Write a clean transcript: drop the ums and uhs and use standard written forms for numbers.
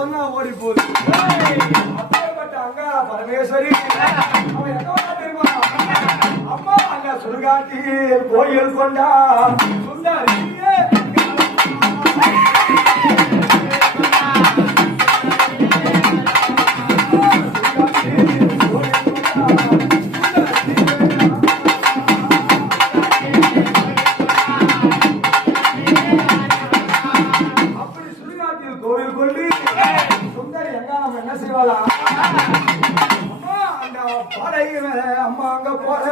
சொன்னா ஓடி போகுது. அப்பேற்பட்ட அங்காள பரமேஸ்வரி அவன் என்ன தெரியுமா? அம்மா அங்க சுடுகாட்டி கோயில் கொண்டா சுந்தரியே கோவில் கொண்டு சுந்தரி எங்க நம்ம என்ன செய்வாளா? அம்மா அந்த படையில அம்மா அங்க போற